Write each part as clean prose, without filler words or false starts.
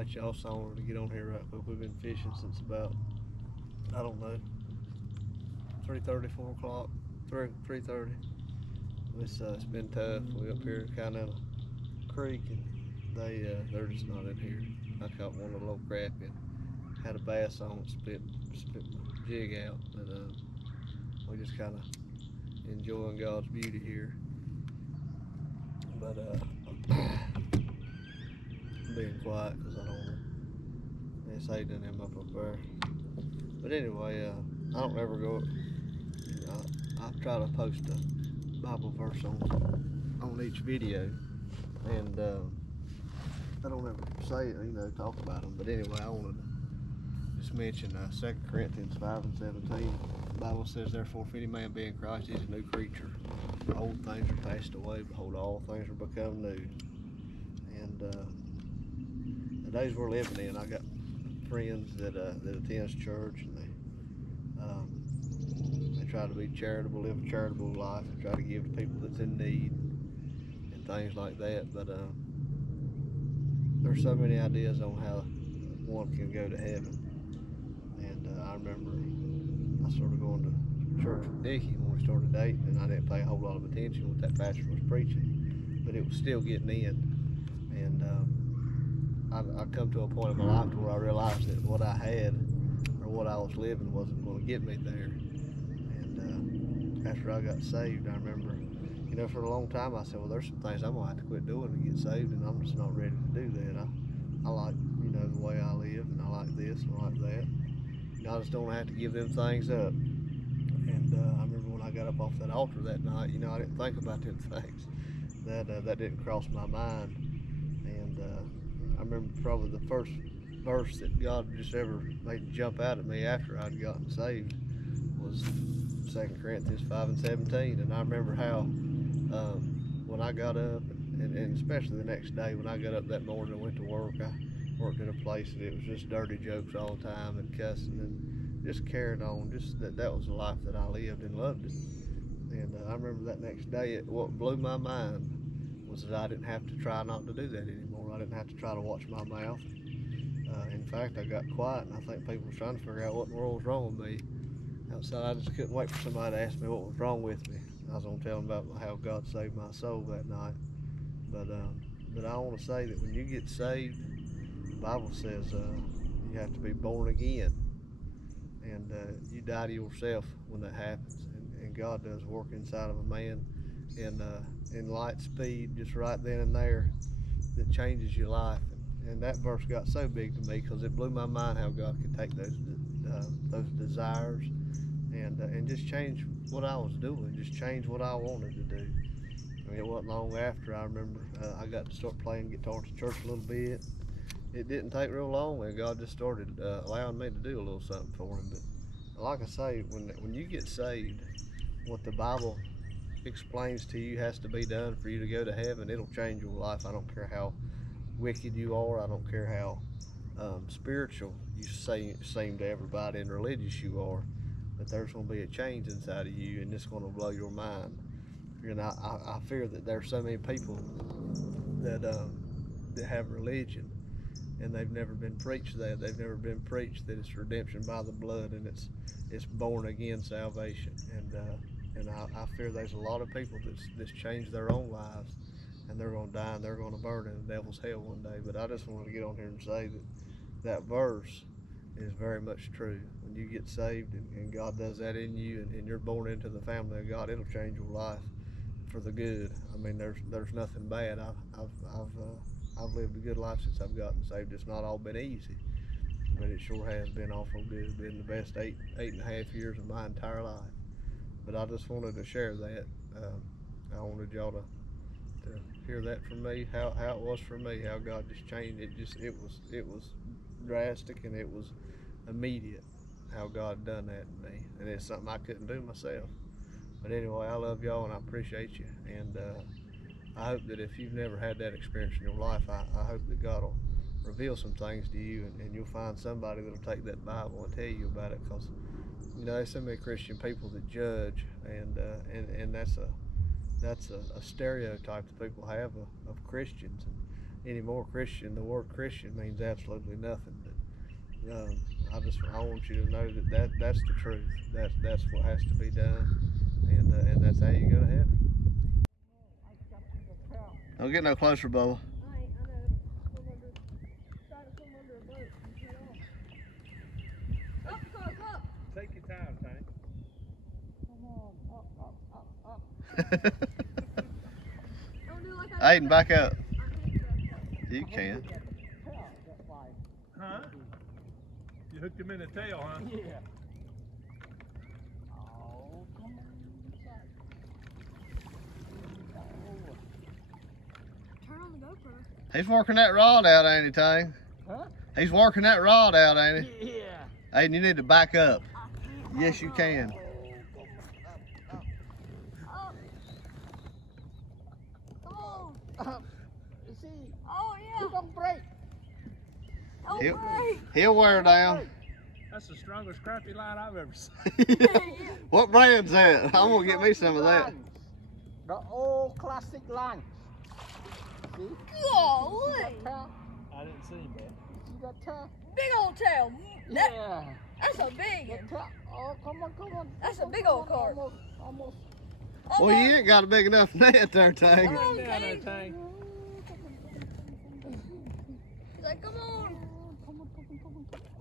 invite y'all somewhere to get on here right quick. We've been fishing since about, I don't know, 3:30, 4 o'clock, 3:30. It's been tough. We up here kind of creek, and they're just not in here. I caught one of the little crappie, had a bass on, split my jig out, but we just kind of enjoying God's beauty here. But being quiet because I don't want to Satan him up there. But anyway, I don't ever go. I try to post a Bible verse on each video, and I don't ever say it, talk about them. But anyway, I wanted to just mention 2 Corinthians 5:17. The Bible says, "Therefore, if any man be in Christ, he is a new creature. Old things are passed away; behold, all things are become new." And the days we're living in, I got friends that attends church, and they try to be charitable, live a charitable life, and try to give to people that's in need and things like that. But there's so many ideas on how one can go to heaven. And I remember I started going to church with Dickie when we started dating, and I didn't pay a whole lot of attention what that pastor was preaching, but it was still getting in. And I come to a point in my life where I realized that what I had or what I was living wasn't going to get me there. And after I got saved, I remember, for a long time I said, well, there's some things I'm going to have to quit doing to get saved, and I'm just not ready to do that. I like, the way I live, and I like this and I like that. I just don't have to give them things up. And I remember when I got up off that altar that night, I didn't think about them things. That didn't cross my mind. And I remember probably the first verse that God just ever made jump out at me after I'd gotten saved was 2 Corinthians 5:17. And I remember how when I got up, and especially the next day when I got up that morning and went to work, I worked at a place that it was just dirty jokes all the time and cussing and just carried on. Just that was the life that I lived and loved it. And I remember that next day, what blew my mind was that I didn't have to try not to do that anymore. I didn't have to try to watch my mouth. In fact, I got quiet, and I think people were trying to figure out what in the world was wrong with me. Outside, I just couldn't wait for somebody to ask me what was wrong with me. I was going to tell them about how God saved my soul that night. But I want to say that when you get saved, the Bible says you have to be born again. And you die to yourself when that happens. And God does work inside of a man in light speed, just right then and there, that changes your life. And that verse got so big to me because it blew my mind how God could take those desires and just change what I was doing, just change what I wanted to do. I mean, it wasn't long after I remember I got to start playing guitar at church a little bit. It didn't take real long, and God just started allowing me to do a little something for Him. But like I say, when you get saved, what the Bible explains to you has to be done for you to go to heaven. It'll change your life. I don't care how wicked you are. I don't care how spiritual you seem to everybody and religious you are. But there's going to be a change inside of you, and it's going to blow your mind. And I fear that there's so many people that have religion, and they've never been preached that. They've never been preached that it's redemption by the blood, and it's born again salvation. And I fear there's a lot of people that's changed their own lives, and they're going to die and they're going to burn in the devil's hell one day. But I just wanted to get on here and say that verse is very much true. When you get saved and God does that in you, and you're born into the family of God, it'll change your life for the good. I mean, there's nothing bad. I've lived a good life since I've gotten saved. It's not all been easy, but it sure has been awful good. It's been the best eight and a half years of my entire life. But I just wanted to share that. I wanted y'all to hear that from me, how it was for me, how God just changed it. It was drastic, and it was immediate how God done that to me, and it's something I couldn't do myself. But anyway, I love y'all and I appreciate you, and I hope that if you've never had that experience in your life, I hope that God will reveal some things to you, and you'll find somebody that'll take that Bible and tell you about it. Because there's so many Christian people that judge, and that's a stereotype that people have of Christians. anymore. Christian, the word Christian means absolutely nothing. But I want you to know that that's the truth. That's what has to be done, and that's how you go to heaven. Don't get no closer, Bubba. Take your time, Tang. Come on, up. Aiden, back up. You can. Huh? You hooked him in the tail, huh? Yeah. Oh, come on. Turn on the GoPro. He's working that rod out, ain't he, Tang? Huh? He's working that rod out, ain't he? Yeah. Aiden, you need to back up. Yes, you can. Come on. You see, Oh, yeah. you don't break. Oh, He'll- great. He'll wear down. That's the strongest crappie line I've ever seen. What brand's that? I'm gonna get me some of that. Lines. The old classic line. See? Golly. See that tail? I didn't see him, man. See that tail? Big old tail. That, Yeah. That's a big That one. tail. Oh, come on. That's a Come big on, old carp. Almost. Well, you ain't got a big enough net there, Tang. Come on, Down there, Tang. Tang. He's like, come on. Come on.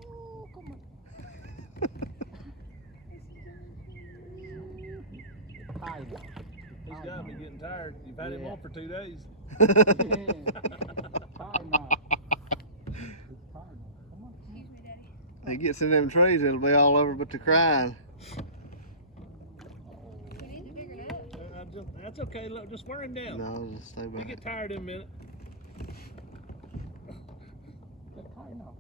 Oh, come on. Tired. He's got to be getting tired. You've had him Yeah. on for 2 days. Tired now. It's tired now. Come on. Excuse me, Daddy. He gets in them trees, it'll be all over but the crying. He needs a bigger net. That's okay. Look, just wear him down. No, just stay You back. get tired in a minute. Get tired now.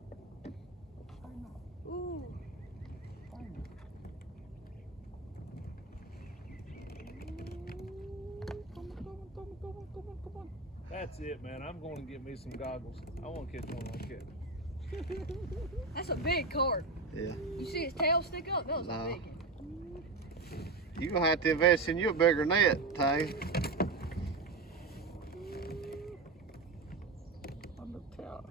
Ooh. Tired now. Come on. That's it, man. I'm going to get me some goggles. I want to catch one like that. That's a big carp. Yeah. You see his tail stick up? That was No. a big one. You're gonna have to invest in you a bigger net, Tang. On the tail.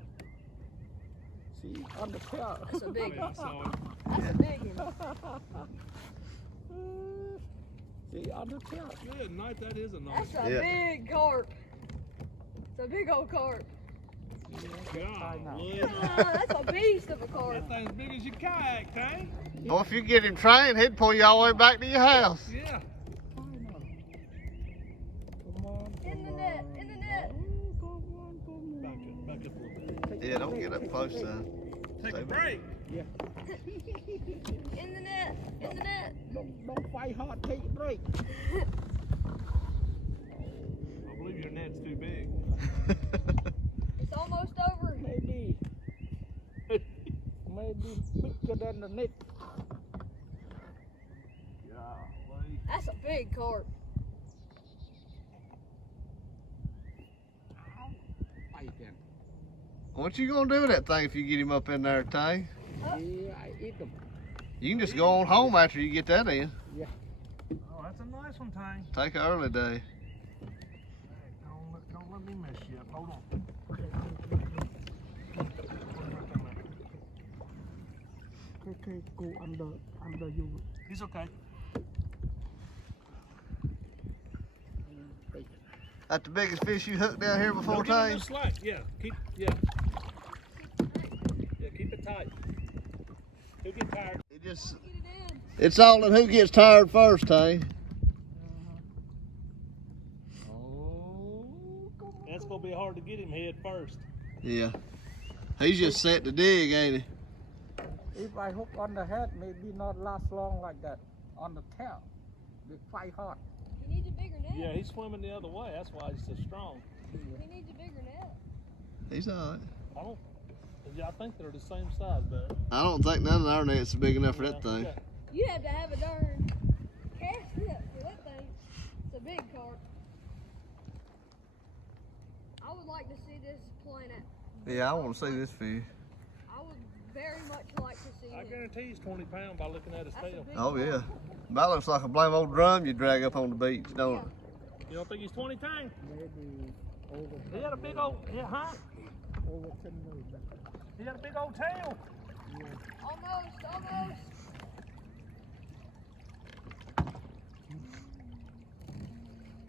See, on the tail. That's a big Yeah, I one. saw him. That's a big one. See, on the tail. Good night. That is a nice That's a Yeah. big carp. It's a big old carp. Golly. That's a beast of a carp. That thing's big as your kayak, Tang. Well, if you get him trained, he'd pull you all the way back to your house. Yeah. Come on. In the net, in the net. Back up a little bit. Yeah, don't get up close, son. Take Stay a back. break. In the net, in the net. Don't fight hard, take a break. I believe your net's too big. It's almost over. Maybe bigger than the net. Golly. That's a big carp. Fight then. What you gonna do with that thing if you get him up in there, Tang? Yeah, I eat them. You can just go on home after you get that in. Oh, that's a nice one, Tang. Take an early day. Hey, don't let me mess you up. Hold on. Okay, go under you. He's okay. That's the biggest fish you hooked down here before, Don't give him Tang? no slack. Yeah, keep it tight. He'll get tired. It just, Get it in. it's all in who gets tired first, Tang. Oh, That's gonna be hard to get him head first. Yeah. He's just set to dig, ain't he? if I hook on the head, maybe not last long like that. On the tail, they fight hard. He needs a bigger net. Yeah, he's swimming the other way. That's why he's so strong. He needs a bigger net. He's all right. I don't. Yeah, I think they're the same size, but I don't think none of our nets are big enough for that thing. You have to have a darn cast net for that thing. It's a big carp. I would like to see this planet. Yeah, I want to see this fish. I would very much like to see I it. guarantee he's 20 pounds by looking at his That's a tail. big Oh, yeah. carp. About looks like a blame old drum you drag up on the beach, don't it? You don't think he's 20, Tang? Maybe He had a big old, yeah, huh? Over 10 million. He had a big old tail. Almost.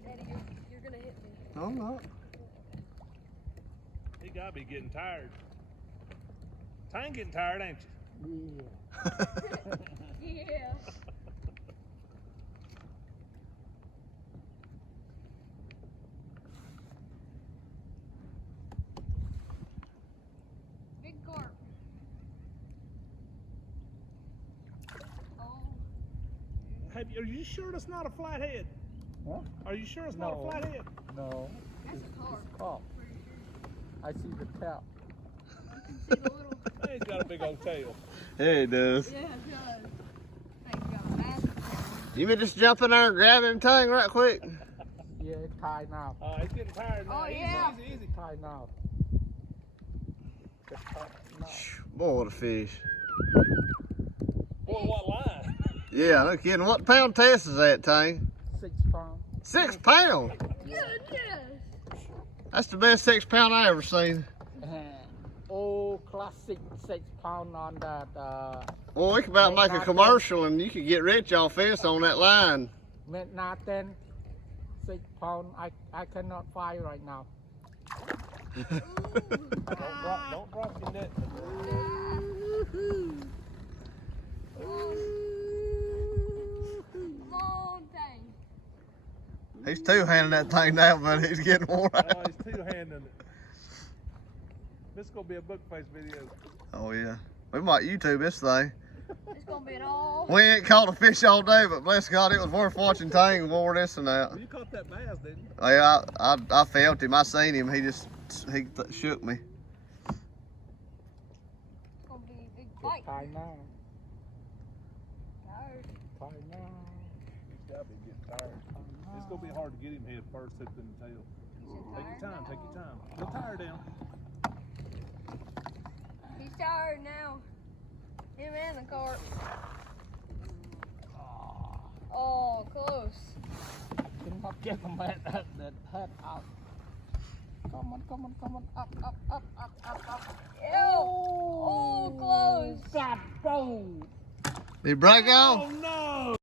Daddy, you're gonna hit me. No, I'm not. He gotta be getting tired. Tang getting tired, ain't you? Yeah. Yeah. Big carp. Oh. Are you sure that's not a flathead? Huh? Are you sure it's not No. a flathead? No. That's a carp. It's carp. I see the tail. You can see the little. He's got a big old tail. Yeah, it does. Yeah, it does. Thank God. Massive tail. You may just jump in there and grab him Tang right quick. Yeah, tie now. He's getting tired now. Oh, yeah. Easy. Tie now. Just tie now. Boy, what a fish. Boy, what line? Yeah, no kidding. What pound test is that, Tang? 6 pounds. 6 pounds. Goodness. That's the best 6 pound I ever seen. Oh, classic 6 pound on that. Well, we could about make a commercial and you could get rich off this on that line. Nothing. 6 pound. I cannot find right now. Don't drop your net. Long thing. He's two-handing that thing now, but he's getting more out. Oh, he's two-handing it. This is gonna be a book face video. Oh, yeah. We might YouTube this thing. It's gonna be an all. We ain't caught a fish all day, but bless God, it was worth watching Tang more this and that. You caught that bass, didn't you? Yeah, I felt him. I seen him. He shook me. It's gonna be a big fight. Tie now. Tired. Tie now. He's gotta be getting tired. It's gonna be hard to get him head first, hooked in the tail. Take your time, take your time. Put the tire down. He's tired now. Him and the carp. Oh, close. Cannot get him that head out. Come on. Up. Ew. Oh, close. God, go. Did he break off? Oh no!